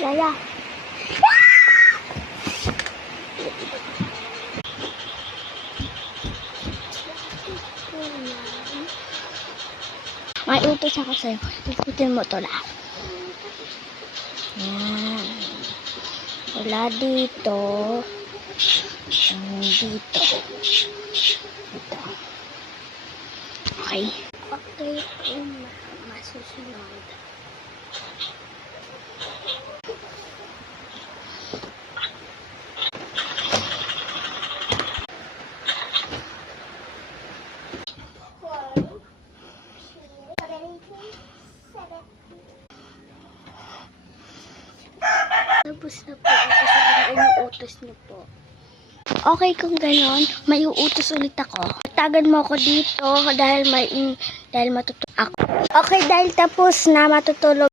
Yaya. May utos ako sa'yo. Ikutin mo ito lahat. Yan. Wala dito. Dito. Ito. Okay. Okay. Masusunod. Tapos na po ako sa yung utos niyo po. Okay, kung gano'n, may uutos ulit ako. Tagan mo ako dito dahil matutulog ako. Okay, dahil tapos na matutulog